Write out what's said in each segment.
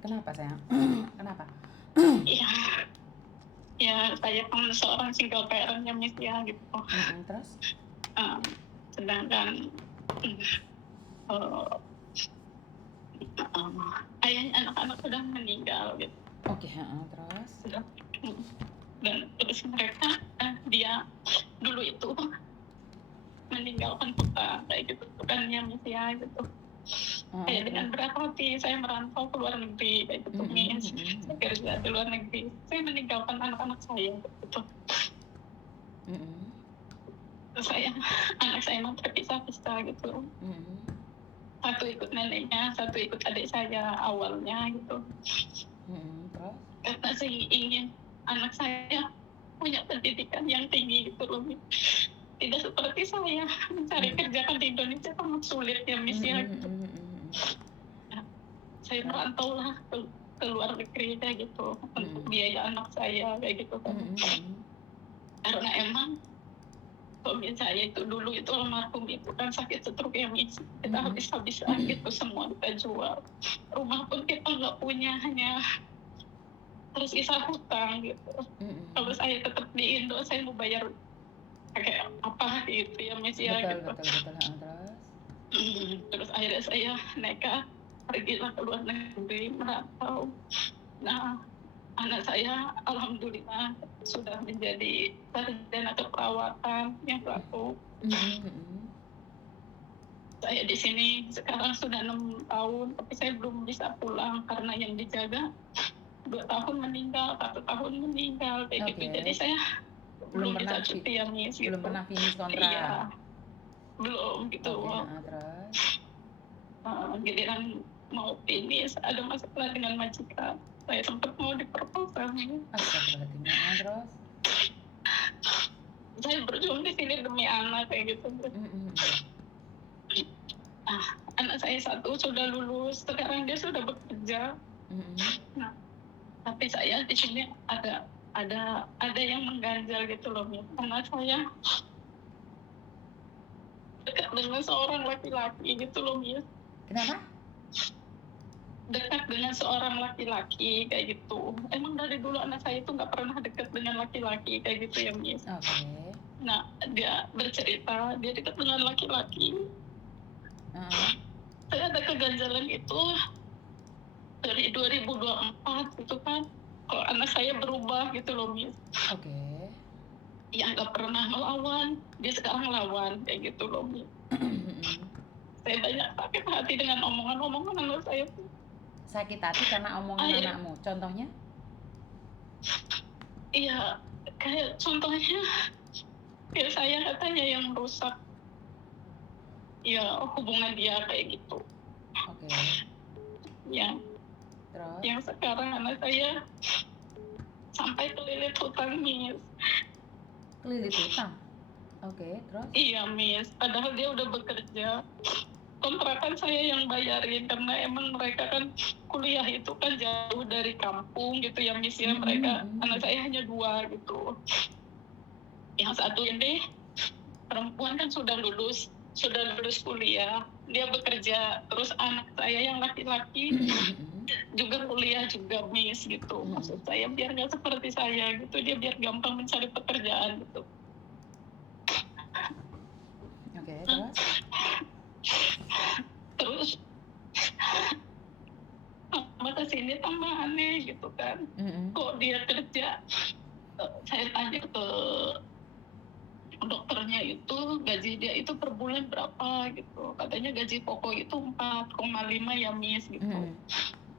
Kenapa sayang? Kenapa? Iya, ya saya kan seorang single parent ya Miss ya gitu. Terus? Um, sedangkan ayahnya anak-anak sudah meninggal gitu. Oke, terus? Dan terus mereka dia dulu itu meninggalkan kita kayak gitu kan ya Miss ya gitu. Kayak dengan berat hati saya merantau ke luar negeri kayak gitu Miss. Saya kerja di luar negeri. Saya meninggalkan anak-anak saya gitu. Anak saya mau terpisah-pisah gitu. Satu ikut neneknya, satu ikut adik saya awalnya gitu. Terus? Karena saya ingin anak saya punya pendidikan yang tinggi gitu loh. Tidak seperti saya mencari kerja kan di Indonesia sangat sulit ya Miss ya gitu. Saya merantau lah ke luar negeri kayak gitu untuk biaya anak saya kayak gitu kan. Karena emang suami saya itu dulu itu almarhum itu kan sakit stroke ya Miss. Kita habis-habisan gitu semua kita jual. Rumah pun kita nggak punya, hanya tersisa hutang gitu. Kalau saya tetap di Indo saya mau bayar kayak apa gitu ya Miss ya gitu. Terus akhirnya saya nekat pergilah ke luar negeri merantau. Nah, anak saya alhamdulillah sudah menjadi sarjana keperawatan yang baru. Saya di sini sekarang sudah 6 tahun, tapi saya belum bisa pulang karena yang dijaga 2 tahun meninggal, 1 tahun meninggal kayak gitu. Jadi saya belum bisa cuti ya Miss gitu. Belum pernah finish kontrak? Iya, belum gitu. Terus? Giliran mau finish ada masalah dengan majikan. Saya sempat mau diperkosa. Astagfirullahaladzim. Terus? Saya berjuang di sini demi anak kayak gitu. Anak saya satu sudah lulus, sekarang dia sudah bekerja. Nah, tapi saya di sini ada yang mengganjal gitu loh, karena saya dekat dengan seorang laki-laki gitu loh, Mir. Kenapa? Dekat dengan seorang laki-laki kayak gitu. Emang dari dulu anak saya itu nggak pernah dekat dengan laki-laki kayak gitu ya, Miss. Nah, dia bercerita dia dekat dengan laki-laki. Saya ada keganjalan itu dari 2024 gitu kan. Kalau anak saya berubah gitu loh, Miss. Yang nggak pernah melawan, dia sekarang lawan kayak gitu loh, Miss. Saya banyak sakit hati dengan omongan-omongan anak saya. Sakit hati karena omongan anakmu, contohnya? Iya, kayak contohnya ya saya katanya yang rusak ya hubungan dia kayak gitu. Yang sekarang anak saya sampai kelilit hutang, Miss. Kelilit hutang? Terus? Iya, Miss. Padahal dia udah bekerja. Kontrakan saya yang bayarin karena emang mereka kan kuliah itu kan jauh dari kampung gitu ya, Miss ya. Mereka anak saya hanya 2 gitu. Yang satu ini perempuan kan sudah lulus kuliah, dia bekerja. Terus anak saya yang laki-laki juga kuliah juga, Miss gitu. Maksud saya biar nggak seperti saya gitu, dia biar gampang mencari pekerjaan gitu. Terus masa sini tambah aneh gitu kan. Kok dia kerja, saya tanya ke dokternya itu gaji dia itu per bulan berapa gitu. Katanya gaji pokok itu 4,5 ya, Miss gitu.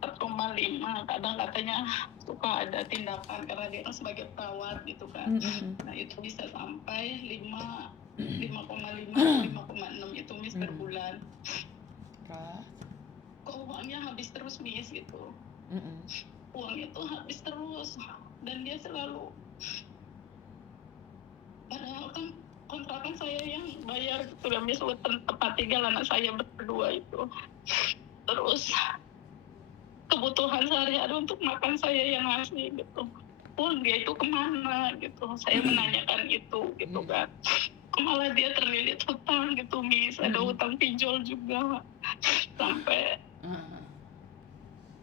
4,5. Kadang katanya suka ada tindakan karena dia kan sebagai perawat gitu kan. Nah itu bisa sampai 5,5 5,6 itu, Miss, per bulan. Kok uangnya habis terus, Miss gitu. Uang itu habis terus dan dia selalu, padahal kan kontrakan saya yang bayar gitu ya, Miss, tempat tinggal anak saya berdua itu. Terus kebutuhan sehari-hari untuk makan saya yang ngasih gitu. Uang dia itu kemana gitu. Saya menanyakan itu gitu kan. Malah dia terlilit hutang gitu, Miss. Ada hutang pinjol juga. Sampai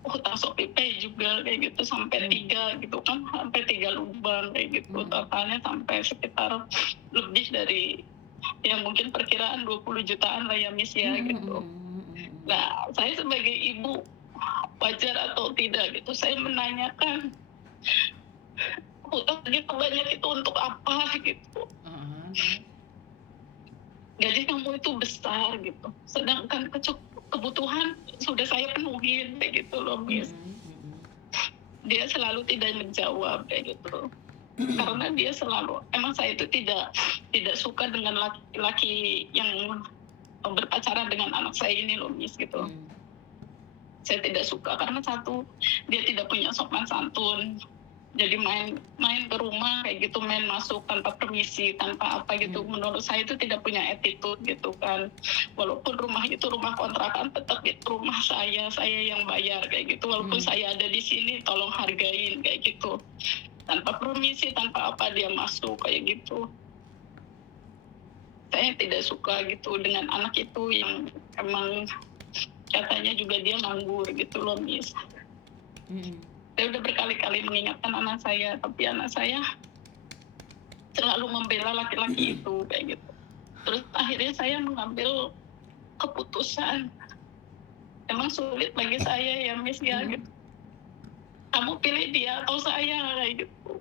hutang Shopee Pay juga kayak gitu sampai 3 gitu kan, sampai 3 lubang kayak gitu. Totalnya sampai sekitar lebih dari ya mungkin perkiraan 20 jutaan lah ya Miss ya gitu. Nah, saya sebagai ibu wajar atau tidak gitu, saya menanyakan hutang segitu banyak itu untuk apa gitu. Gaji kamu itu besar gitu, sedangkan kebutuhan sudah saya penuhin kayak gitu loh Miss. Dia selalu tidak menjawab kayak gitu. Karena dia selalu, emang saya itu tidak suka dengan laki-laki yang berpacaran dengan anak saya ini loh Miss gitu. Saya tidak suka karena satu, dia tidak punya sopan santun. Jadi main ke rumah kayak gitu, main masuk tanpa permisi, tanpa apa gitu. Menurut saya itu tidak punya attitude gitu kan. Walaupun rumah itu rumah kontrakan, tetap itu rumah saya yang bayar kayak gitu. Walaupun saya ada di sini, tolong hargain kayak gitu. Tanpa permisi, tanpa apa dia masuk kayak gitu. Saya tidak suka gitu dengan anak itu yang emang katanya juga dia nganggur gitu loh Miss. Saya udah berkali-kali mengingatkan anak saya, tapi anak saya selalu membela laki-laki itu kayak gitu. Terus akhirnya saya mengambil keputusan. Emang sulit bagi saya ya Miss ya gitu. Kamu pilih dia atau saya kayak gitu.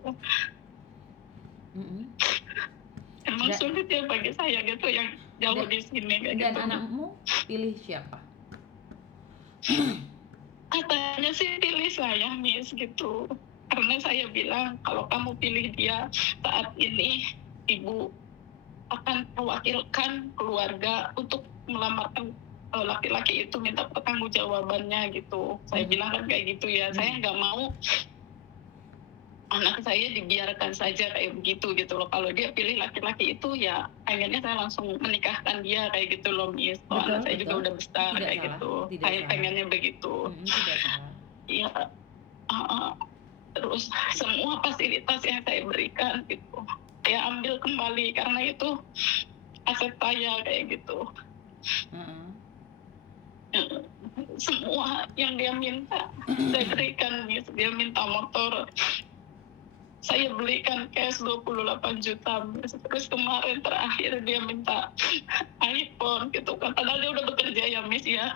Emang sulit ya bagi saya gitu yang jauh di sini kayak Dan gitu. anakmu pilih siapa? Katanya sih pilih saya Miss gitu. Karena saya bilang kalau kamu pilih dia saat ini ibu akan mewakilkan keluarga untuk melamarkan laki-laki itu, minta pertanggungjawabannya gitu. Saya bilang kan kayak gitu ya. Saya nggak mau anak saya dibiarkan saja kayak begitu gitu loh. Kalau dia pilih laki-laki itu ya pengennya saya langsung menikahkan dia kayak gitu loh Miss. Anak saya juga udah besar Tidak kayak salah. gitu. Tidak Saya salah. pengennya begitu. Tidak salah. Iya. Terus semua fasilitas yang saya berikan gitu saya ambil kembali karena itu aset saya kayak gitu. Semua yang dia minta saya berikan. Dia minta motor, saya belikan cash 28 juta. Terus kemarin terakhir dia minta iPhone gitu kan, padahal dia udah bekerja ya Miss ya.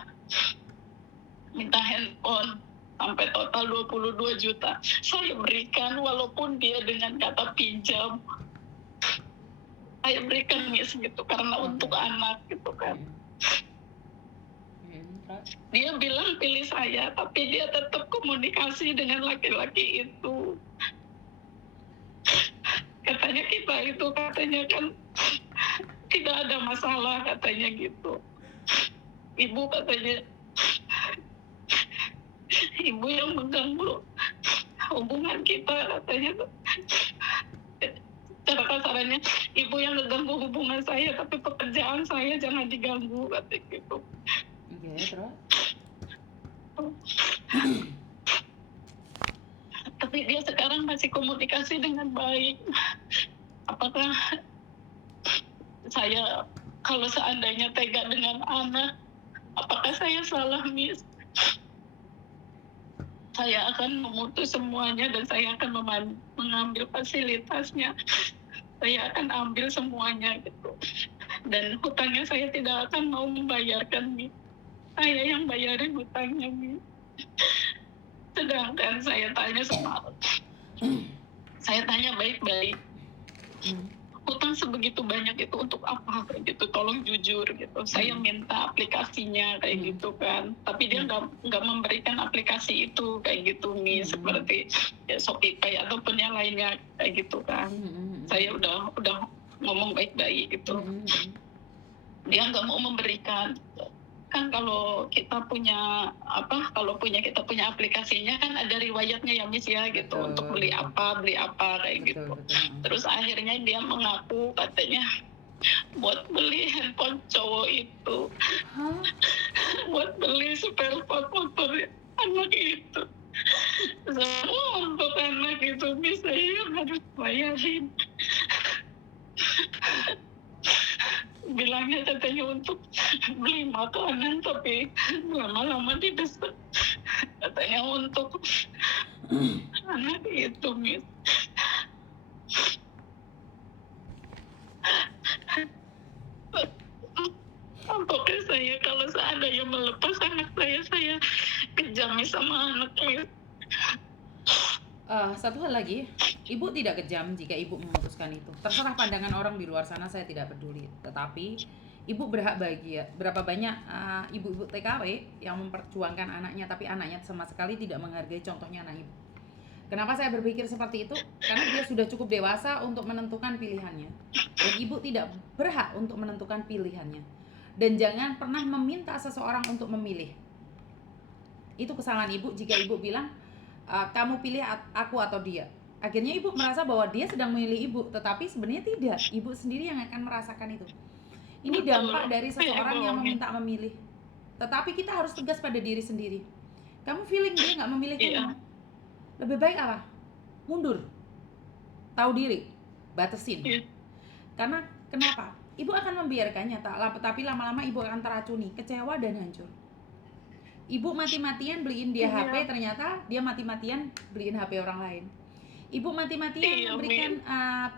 Minta handphone sampai total 22 juta. Saya berikan walaupun dia dengan kata pinjam. Saya berikan Miss gitu karena untuk anak gitu kan. Dia bilang pilih saya, tapi dia tetap komunikasi dengan laki-laki itu. Katanya kita itu katanya kan tidak ada masalah katanya gitu. Ibu katanya ibu yang mengganggu hubungan kita katanya. Cara kasarannya ibu yang mengganggu hubungan saya, tapi pekerjaan saya jangan diganggu katanya gitu. Iya terus? Tapi dia sekarang masih komunikasi dengan baik. Apakah saya kalau seandainya tega dengan anak, apakah saya salah Miss? Saya akan memutus semuanya dan saya akan mengambil fasilitasnya. Saya akan ambil semuanya gitu. Dan hutangnya saya tidak akan mau membayarkan Miss. Saya yang bayarin hutangnya Miss. Sedangkan saya tanya baik-baik. Hutang sebegitu banyak itu untuk apa gitu, tolong jujur gitu. Saya minta aplikasinya kayak gitu kan, tapi dia nggak memberikan aplikasi itu kayak gitu Miss, seperti ya, Shopee Pay ataupun yang lainnya kayak gitu kan. Saya udah ngomong baik-baik gitu, dia nggak mau memberikan. Kan kalau kita punya kita punya aplikasinya kan ada riwayatnya ya Miss ya gitu, untuk beli apa kayak gitu. Terus akhirnya dia mengaku katanya buat beli handphone cowok itu, buat beli spare part motor anak itu, semua untuk anak itu Miss, saya harus bayarin. Bilangnya katanya untuk beli makanan, tapi lama-lama didesak katanya untuk anak itu, Miss. Pokoknya saya kalau seandainya melepas anak saya kejam sama anak, Miss. Satu hal lagi, ibu tidak kejam jika ibu memutuskan itu. Terserah pandangan orang di luar sana, saya tidak peduli. Tetapi ibu berhak bahagia. Berapa banyak ibu-ibu TKW yang memperjuangkan anaknya, tapi anaknya sama sekali tidak menghargai contohnya anak ibu. Kenapa saya berpikir seperti itu? Karena dia sudah cukup dewasa untuk menentukan pilihannya. Dan ibu tidak berhak untuk menentukan pilihannya. Dan jangan pernah meminta seseorang untuk memilih. Itu kesalahan ibu jika ibu bilang, kamu pilih aku atau dia. Akhirnya ibu merasa bahwa dia sedang memilih ibu, tetapi sebenarnya tidak. Ibu sendiri yang akan merasakan itu. Ini dampak dari seseorang yang meminta memilih. Tetapi kita harus tegas pada diri sendiri. Kamu feeling dia nggak memilih kamu, lebih baik apa? Mundur. Tahu diri. Batasin. Karena kenapa? Ibu akan membiarkannya, tapi lama-lama ibu akan teracuni, kecewa dan hancur. Ibu mati-matian beliin dia HP, ternyata dia mati-matian beliin HP orang lain. Ibu mati-matian memberikan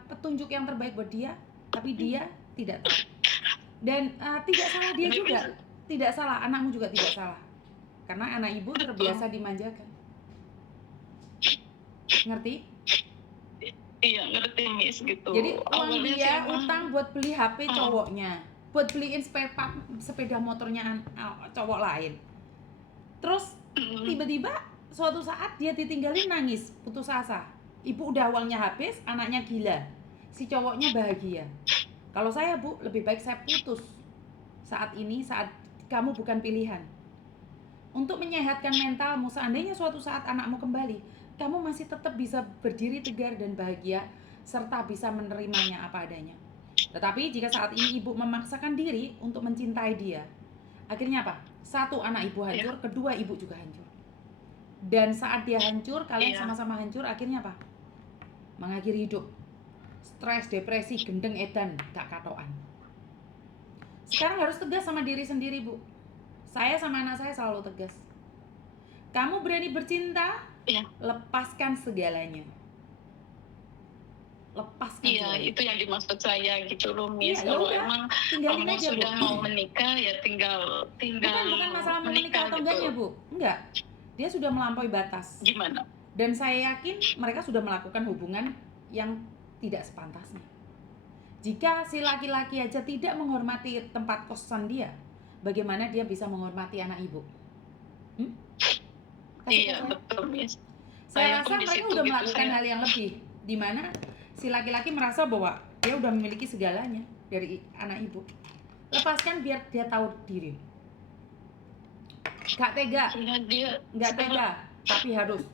petunjuk yang terbaik buat dia, tapi dia tidak tahu. Dan tidak salah dia juga, tidak salah, anakmu juga tidak salah. Karena anak ibu terbiasa dimanjakan. Ngerti? Iya, ngerti, Miss, gitu. Jadi uang dia utang buat beli HP cowoknya, buat beliin sepeda motornya cowok lain. Terus tiba-tiba suatu saat dia ditinggalin, nangis, putus asa. Ibu udah uangnya habis, anaknya gila, si cowoknya bahagia. Kalau saya, Bu, lebih baik saya putus saat ini, saat kamu bukan pilihan. Untuk menyehatkan mentalmu, seandainya suatu saat anakmu kembali, kamu masih tetap bisa berdiri tegar dan bahagia, serta bisa menerimanya apa adanya. Tetapi jika saat ini ibu memaksakan diri untuk mencintai dia, akhirnya apa? Satu, anak ibu hancur, kedua, ibu juga hancur. Dan saat dia hancur, kalian sama-sama hancur, akhirnya apa? Mengakhiri hidup. Stres, depresi, gendeng, edan, gak katoan. Sekarang harus tegas sama diri sendiri, Bu. Saya sama anak saya selalu tegas. Kamu berani bercinta, lepaskan segalanya. Lepaskan segalanya. Itu yang dimaksud saya gitu loh, Miss. Kalau emang kamu sudah mau menikah, ya tinggal bukan masalah mau menikah atau enggaknya, Bu. Enggak. Dia sudah melampaui batas. Gimana? Dan saya yakin mereka sudah melakukan hubungan yang tidak sepantasnya. Jika si laki-laki aja tidak menghormati tempat kosan dia, bagaimana dia bisa menghormati anak ibu? Iya, betul, Miss. Saya rasa mereka udah melakukan hal yang lebih, di mana si laki-laki merasa bahwa dia udah memiliki segalanya dari anak ibu. Lepaskan biar dia tahu diri. Gak tega, gak tega, tapi harus.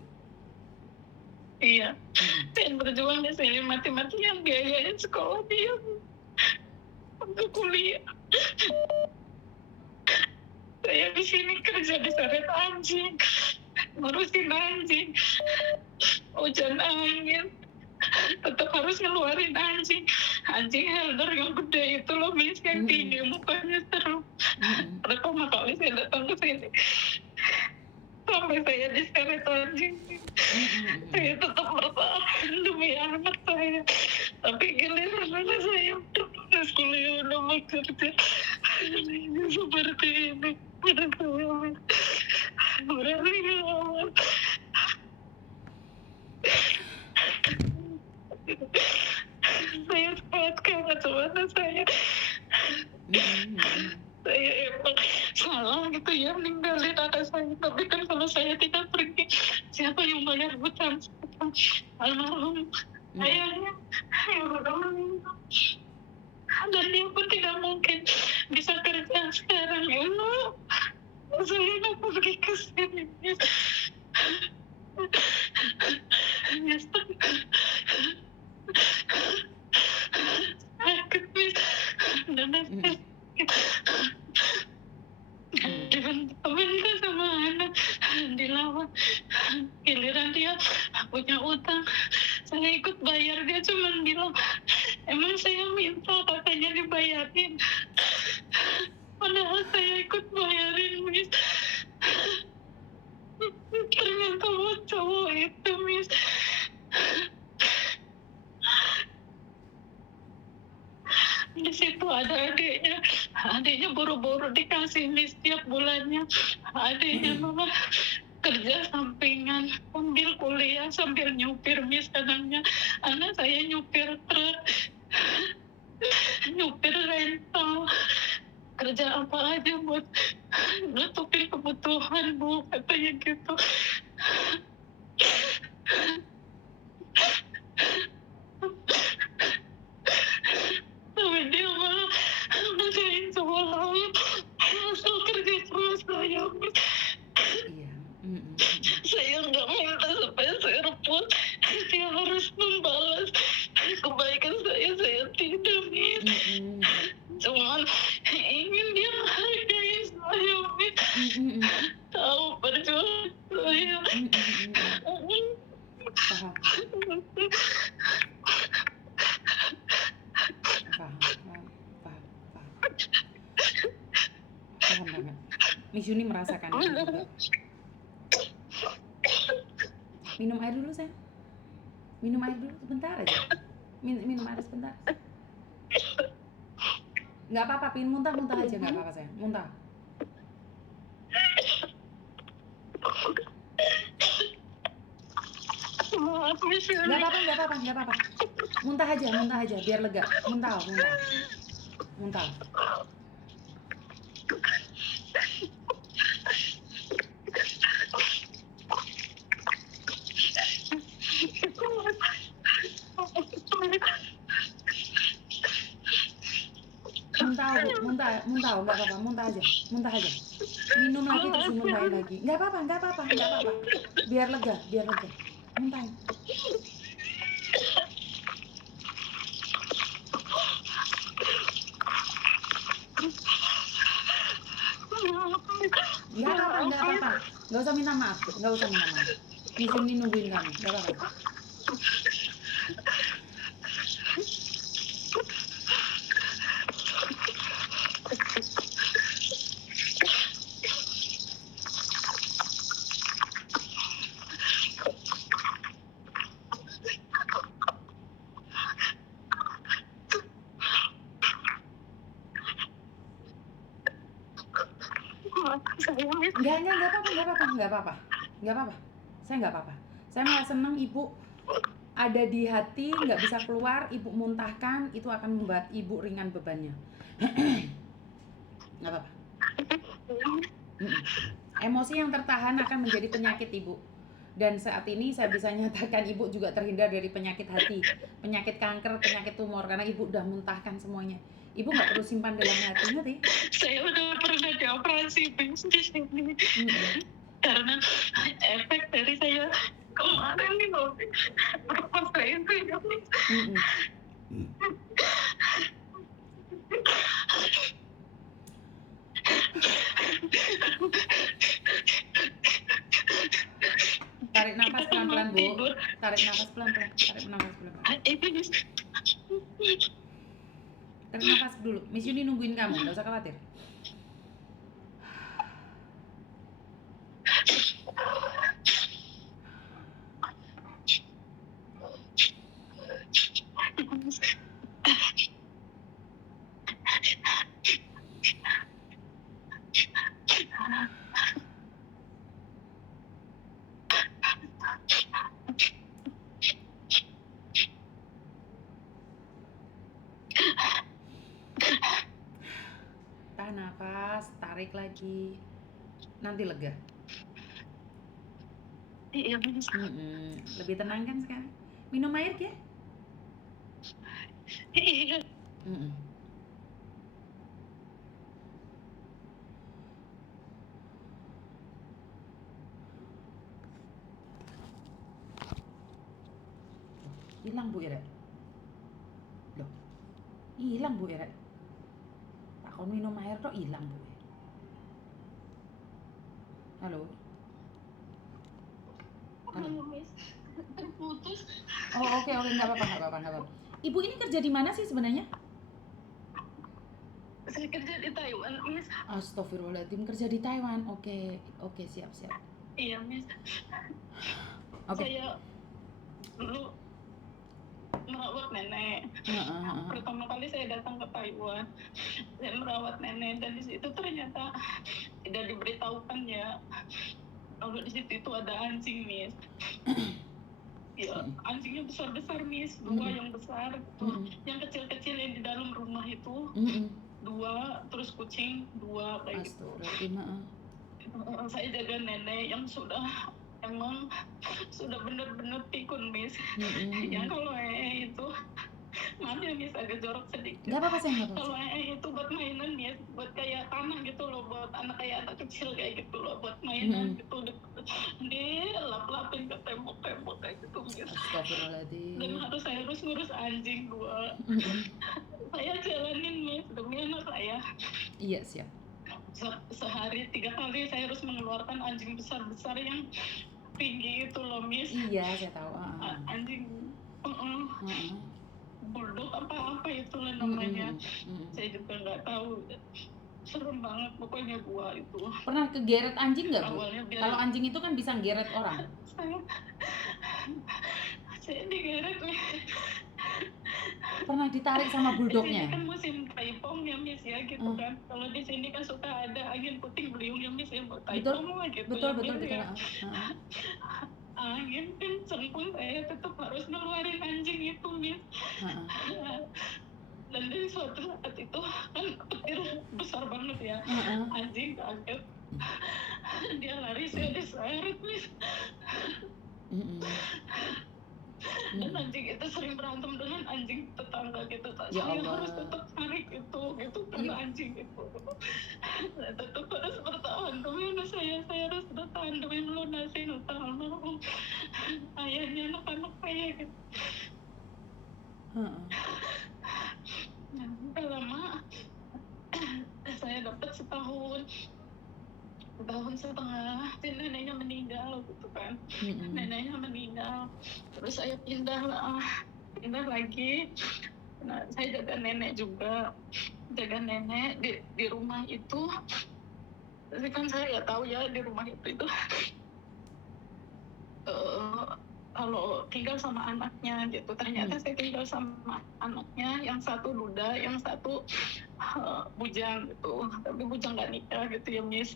Iya, saya berjuang di sini mati-matian biayain sekolah dia untuk kuliah. Saya di sini kerja di seret anjing, ngurusin anjing, hujan angin, tetap harus ngeluarin anjing helder yang gede itu loh, Miss, yang tinggi, mukanya seru. Pertama kali saya datang ke sini, sampai saya diseret anjing, saya tetap bertahan demi anak saya. Tapi giliran anak saya udah lulus kuliah, udah mau kerja, seperti ini. Berarti saya sangat kecewa sama anak saya. Saya emang salah gitu ya ninggalin anak saya, tapi kan kalau saya tidak pergi, siapa yang bayar hutang almarhum ayahnya yang udah meninggal, dan dia pun tidak mungkin bisa kerja sekarang. Ya Allah, saya udah pergi ke sini, sakit, dan dibentak sama anak, dilawan. Giliran dia punya utang, saya ikut bayar. Dia cuma bilang, emang saya minta katanya dibayarin, padahal saya ikut bayarin, Miss. cowok itu, Miss. Di situ ada adiknya buru-buru dikasih Miss tiap bulannya. Adiknya malah kerja sampingan sambil kuliah sambil nyupir, Miss. Kadangnya anak saya nyupir truk, nyupir rental, kerja apa aja buat nutupin kebutuhan, Bu, katanya gitu. Tapi dia malah ngerjain sekolah, asal kerja keras saya. Iya. Saya nggak minta sepeser pun, dia harus membalas kebaikan saya tidak, Miss. Cuman ingin dia hargai saya, Miss. Tahu perjuangan saya. Paham. Paham banget. Miss Yuni merasakan itu juga. Minum air dulu, sayang. Minum air dulu sebentar aja. Minum air sebentar. Nggak apa-apa, pin muntah aja, nggak apa-apa, sayang. Muntah. Maaf, Miss. Nggak apa-apa. Muntah aja, biar lega. Muntah. Muntah, nggak apa-apa, muntah aja. Minum lagi terus muntahin lagi. Nggak apa-apa. Biar lega. Muntahin. Nggak apa-apa. Nggak usah minta maaf. Miss Yuni nungguin kamu, nggak apa-apa. Nggak apa-apa. Saya nggak apa-apa. Saya malah senang ibu ada di hati, nggak bisa keluar, ibu muntahkan, itu akan membuat ibu ringan bebannya. Nggak apa-apa. Emosi yang tertahan akan menjadi penyakit ibu. Dan saat ini saya bisa nyatakan ibu juga terhindar dari penyakit hati, penyakit kanker, penyakit tumor, karena ibu udah muntahkan semuanya. Ibu nggak perlu simpan dalam hati, ngerti? Saya udah pernah dioperasi, Miss, di sini. Karena efek dari saya kemarin nih, berapa saya itu ya, Miss. Tarik nafas pelan-pelan, Bu. Tarik nafas pelan-pelan. Tarik nafas dulu. Miss Yuni nungguin kamu, nggak usah khawatir. Tahan nafas, tarik lagi. Nanti lega. Iya, Miss. Lebih tenang kan sekarang? Minum air ya? Iya. Hilang Bu Ira. Loh, hilang Bu Ira. Tak kon minum air tok hilang Bu. Halo. Miss, terputus. Oh oke, nggak apa-apa. Ibu ini kerja di mana sih sebenarnya? Saya kerja di Taiwan, Miss. Astagfirullahaladzim, kerja di Taiwan. Oke, siap. Iya, Miss. Oke. Saya dulu merawat nenek. Pertama kali saya datang ke Taiwan, saya merawat nenek dan di situ ternyata tidak diberitahukan ya kalau di situ itu ada anjing, Miss. Ya, anjingnya besar-besar, Miss. 2 yang besar gitu. Yang kecil-kecil yang di dalam rumah itu 2, terus kucing 2 kayak gitu. Saya jaga nenek yang emang sudah benar-benar pikun, Miss. Yang kalau itu maaf ya, Miss, agak jorok sedikit. Nggak apa-apa, saya nggak apa-apa. Kalau itu buat mainan, Miss, buat kayak tanah gitu loh, buat anak kecil kayak gitu loh, buat mainan gitu. Dilap-lapin ke tembok-tembok kayak gitu, Miss. Astagfirullahaladzim. Dan saya harus ngurus anjing 2. Saya jalanin, Miss, demi anak saya. Iya, siap. Sehari 3 kali saya harus mengeluarkan anjing besar-besar yang tinggi itu loh, Miss. Iya, saya tahu. Anjing bulldog apa itulah namanya. Saya juga nggak tahu. Serem banget pokoknya 2 itu. Pernah kegeret anjing nggak, Bu? Awalnya Kalau anjing itu kan bisa geret orang. Saya digeret. Pernah ditarik sama bulldognya? Di sini kan musim taipong ya, Miss, ya gitu kan. Kalau di sini kan suka ada angin puting beliung ya, Miss, ya, taipong lah gitu. Betul. Ya. Angin kenceng pun saya tetap harus ngeluarin anjing itu, Miss. Dan di suatu saat itu kan petir besar banget ya. Anjing kaget. Dia lari, saya diseret, Miss. Dan anjing itu sering berantem dengan anjing tetangga gitu. Saya harus tetap tarik itu karena anjing itu. Saya tetap harus bertahan demi anak saya harus bertahan demi melunasi utang almarhum ayahnya anak-anak saya gitu. Udah lama saya dapat setahun setengah, neneknya meninggal gitu kan. Neneknya meninggal, terus saya pindah lagi. Nah, saya jaga nenek juga, di rumah itu. Tapi kan saya tahu ya di rumah itu kalau tinggal sama anaknya gitu. Ternyata saya tinggal sama anaknya, yang satu duda, yang satu bujang gitu. Tapi bujang nggak nikah gitu ya, Miss.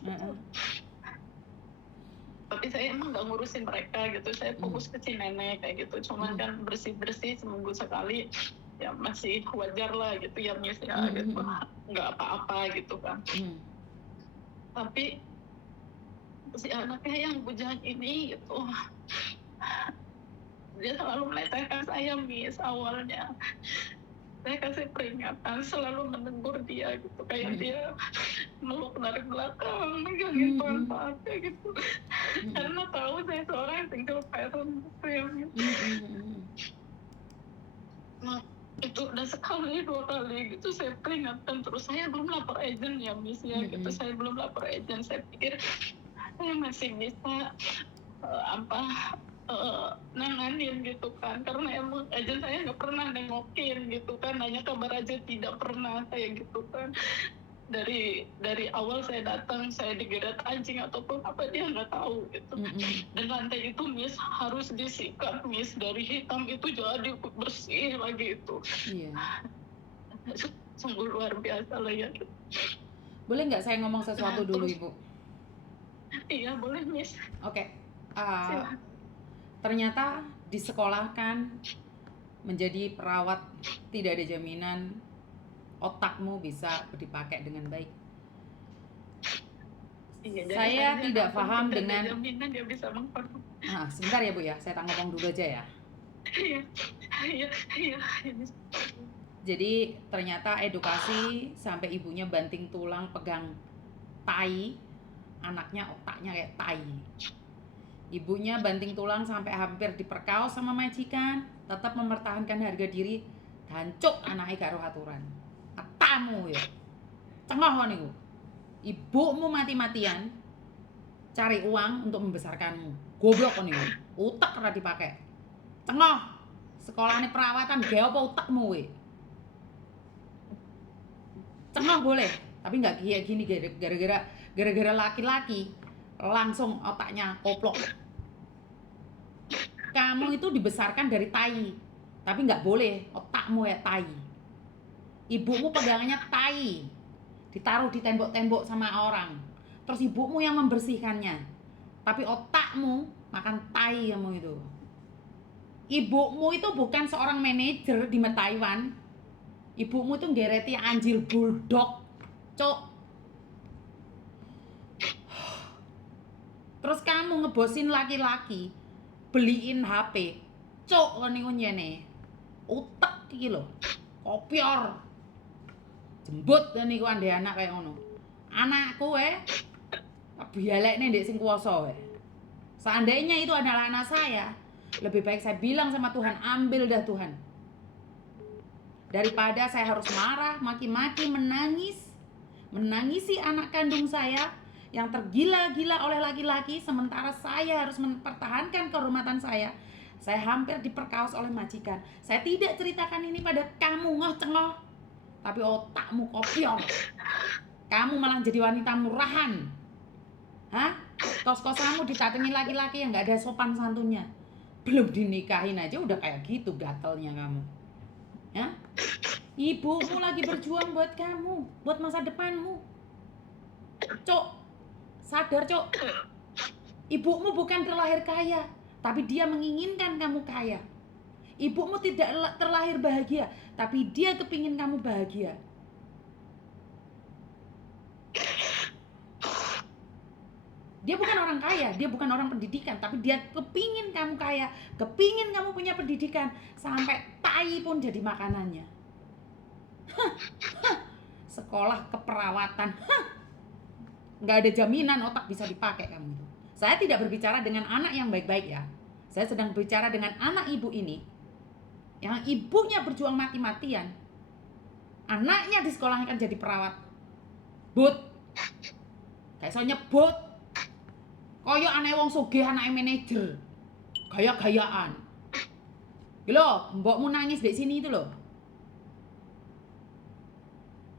Tapi saya emang nggak ngurusin mereka gitu. Saya fokus ke si nenek kayak gitu. Cuman kan bersih-bersih seminggu sekali ya masih wajar lah gitu ya, Miss, ya gitu. Nggak apa-apa gitu kan. Tapi si anaknya yang bujang ini gitu, dia selalu melecehkan saya, Miss. Awalnya saya kasih peringatan, selalu menegur dia gitu, kayak dia meluk dari belakang, megangin pantatnya gitu. Karena tahu saya seorang single parent gitu ya, Miss. Nah, itu udah sekali 2 kali gitu saya peringatkan terus. Saya belum lapor agent ya, Miss, ya gitu. Saya belum lapor agent. Saya pikir saya masih bisa nanganin gitu kan, karena emang agent saya nggak pernah nengokin gitu kan, hanya kabar aja tidak pernah kayak gitu kan. Dari awal saya datang, saya digeret anjing ataupun apa dia nggak tahu gitu. Dan lantai itu, Miss, harus disikat, Miss, dari hitam itu jadi bersih lagi itu. Sungguh luar biasa lah ya. Boleh nggak saya ngomong sesuatu dulu, Ibu? Iya, boleh, Miss. Oke. Ternyata disekolahkan menjadi perawat tidak ada jaminan otakmu bisa dipakai dengan baik. Saya tidak paham dengan jaminan dia bisa sebentar ya, Bu ya, saya ngomong dulu aja ya. Iya. Jadi ternyata edukasi sampai ibunya banting tulang pegang tai, anaknya otaknya kayak tai. Ibunya banting tulang sampai hampir diperkaos sama majikan, tetap mempertahankan harga diri, hancuk anaknya karo aturan. Atamu ya, cengoh niku. Ibumu mati-matian cari uang untuk membesarkanmu. Goblok niku. Utek ora dipakai. Cengoh. Sekolahane perawatan ge apa utekmu we? Cengoh boleh, tapi nggak kayak gini gara-gara laki-laki langsung otaknya koplok. Kamu itu dibesarkan dari tai, tapi nggak boleh otakmu ya tai. Ibumu pegangannya tai, ditaruh di tembok-tembok sama orang. Terus ibumu yang membersihkannya, tapi otakmu makan tai kamu itu. Ibumu itu bukan seorang manajer di Taiwan. Ibumu itu ngereti anjir bulldog, cok. Terus kamu ngebosin laki-laki, beliin HP, cok niku nyene. Utek iki lho. Kopior. Jembut niku ande anak kaya ngono. Anakku bialekne ndek sing kuwasa wae. Seandainya itu adalah anak saya, lebih baik saya bilang sama Tuhan, ambil dah Tuhan. Daripada saya harus marah, maki-maki, menangisi anak kandung saya yang tergila-gila oleh laki-laki, sementara saya harus mempertahankan kehormatan saya. Saya hampir diperkaos oleh majikan. Saya tidak ceritakan ini pada kamu ngoh-cengoh, tapi otakmu kopior. Kamu malah jadi wanita murahan. Hah? Kos-kosanmu didatangi laki-laki yang gak ada sopan santunnya. Belum dinikahin aja udah kayak gitu gatelnya kamu. Ya? Ibumu lagi berjuang buat kamu, buat masa depanmu. Cok, sadar cok. Ibumu bukan terlahir kaya, tapi dia menginginkan kamu kaya. Ibumu tidak terlahir bahagia, tapi dia kepingin kamu bahagia. Dia bukan orang kaya, dia bukan orang pendidikan, tapi dia kepingin kamu kaya, kepingin kamu punya pendidikan, sampai tai pun jadi makanannya. Sekolah keperawatan, nggak ada jaminan otak bisa dipakai kamu itu. Saya tidak berbicara dengan anak yang baik-baik ya. Saya sedang berbicara dengan anak ibu ini, yang ibunya berjuang mati-matian, anaknya di sekolah kan jadi perawat, but, kayak soalnya nyebut. Koyo aneh wong sugih anake manajer. Gaya-gayaan. Lho, mbokmu nangis di sini itu loh.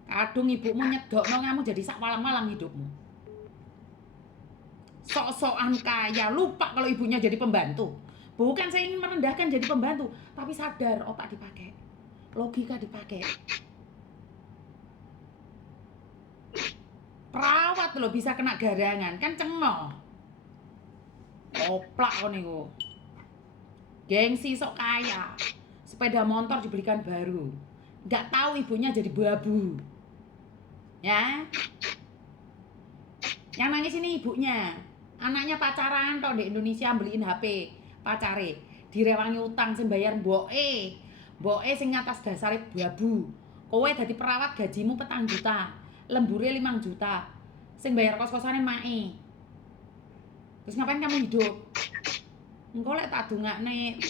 Kadung ibumu nyedokno kamu jadi sak walang-walang hidupmu. Sok-sokan kaya, lupa kalau ibunya jadi pembantu. Bukan saya ingin merendahkan jadi pembantu, tapi sadar otak dipakai. Logika dipakai. Perawat loh bisa kena garangan, kan cengok. Oplak kok niku. Gengsi sok kaya. Sepeda motor dibelikan baru. Nggak tahu ibunya jadi babu. Ya. Yang nangis ini ibunya. Anaknya pacaran toh di Indonesia beliin HP pacare. Direwangi utang sing bayar mboke. Mboke sing atas dasare babu. Kowe dadi perawat gajimu 4 juta. Lembure 5 juta. Sing bayar kos-kosane mae. Terus ngapain kamu hidup? Engko lek tak dongakne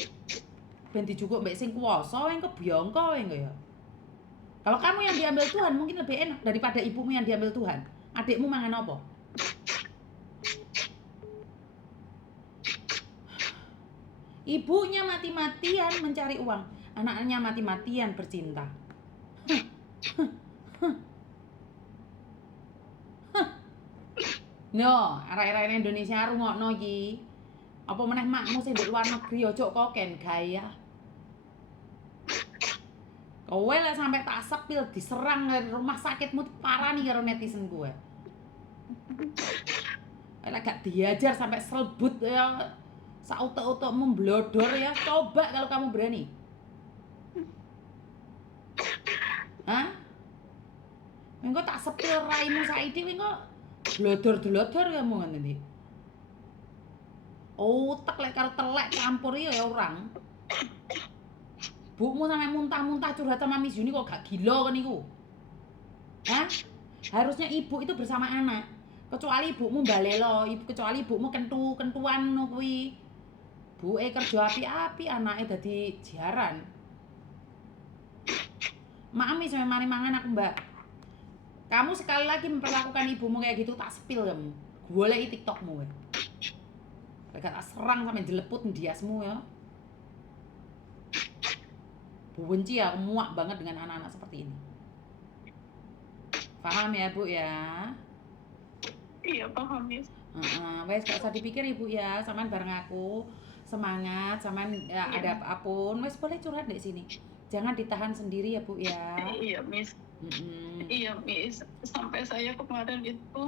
ben dijukuk mbek sing kuwasa engko biyangka engko ya. Kalau kamu yang diambil Tuhan mungkin lebih enak daripada ibumu yang diambil Tuhan. Adikmu mangan apa? Ibunya mati-matian mencari uang, anaknya mati-matian bercinta. No, arek-arek Indonesia rungokno iki. Apa meneh makmu sing ndek luar negeri ojo koken gaya. Kowe lek sampai tak sepil diserang dari rumah sakitmu parani karo netizen gue. Lek gak diajar sampai selbut ya sautek-utekmu blodor ya, coba kalau kamu berani. Hah? Engko tak sepil raimu saiki engko blodor-blodor kamu ngono iki. Otak lek karo telek campur ya orang. Bumu sampai muntah-muntah curhat sama Miss Yuni kok gak gila kan iku? Hah? Harusnya ibu itu bersama anak. Kecuali ibumu balelo, kecuali ibumu kentuan ngono kuwi. Buke kerja api-api, anake dadi jiaran. Mami sampe mari mangan aku, Mbak. Kamu sekali lagi memperlakukan ibumu kayak gitu tak sepil kamu. Goleki TikTokmu kowe. Gak tak serang sampe jeleput ndiasmu ya. Benci ya, muak banget dengan anak-anak seperti ini. Paham ya, Bu ya? Iya, paham, Miss. Wes gak usah dipikir Ibu ya, sampean bareng aku. semangat, sampean ya, Iya. ada apapun wes boleh curhat di sini. Jangan ditahan sendiri ya Bu ya. Iya, Miss. Mm-mm. Iya, Miss. Sampai saya kemarin itu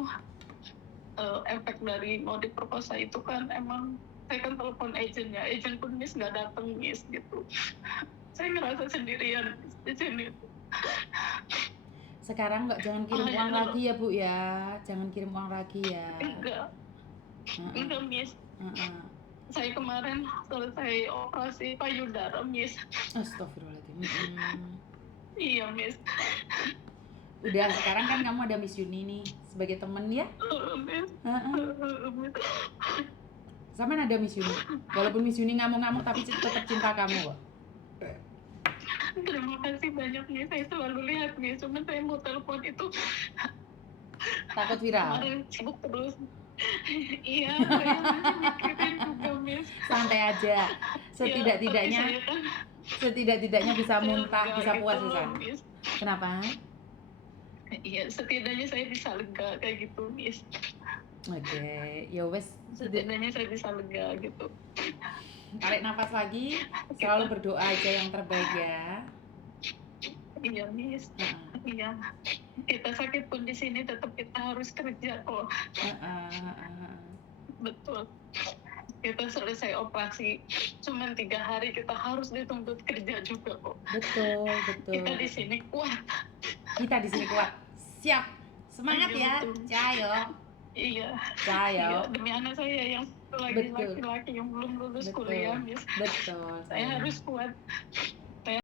efek dari mau diperkosa itu kan emang saya kan telepon agentnya, agent pun Miss nggak datang Miss gitu. Saya ngerasa sendirian Miss, di sini. Sekarang nggak jangan kirim uang Hanya lagi ya Bu ya. Jangan kirim uang lagi ya. enggak Heeh. Miss. Heeh. Saya kemarin selesai operasi payudara Miss. Astagfirullahaladzim. Mm-mm. Iya Miss. Udah sekarang kan kamu ada Miss Yuni nih sebagai temen ya. Miss. Heeh. Miss. Sampean ada Miss Yuni. Walaupun Miss Yuni ngamuk-ngamuk tapi tetap cinta kamu kok. Terima kasih banyak Miss. Saya selalu lihat Miss. Cuma saya mau telepon itu Takut viral. kemarin sibuk terus. Iya, saya masih mikirin juga Miss. Santai aja. Setidak-tidaknya Ya, tapi saya kan setidak-tidaknya bisa muntah, lega bisa puas gitu di loh, sana. Miss. Kenapa? Iya, setidaknya saya bisa lega kayak gitu Miss. Oke, ya wes. Setidaknya saya bisa lega gitu. Tarik nafas lagi. Selalu berdoa aja yang terbaik ya. Iya Miss. Heeh. Iya. Kita sakit pun di sini tetap kita harus kerja kok. Betul. Kita selesai operasi cuma 3 hari kita harus dituntut kerja juga kok. Betul, betul. Kita di sini kuat. Kita di sini kuat. Siap. Semangat Iya, ya. betul. Cayo. Iya. Cayo. Iya, demi anak saya yang satu lagi Betul. laki-laki yang belum lulus Betul. kuliah, Miss. Betul. Saya harus kuat.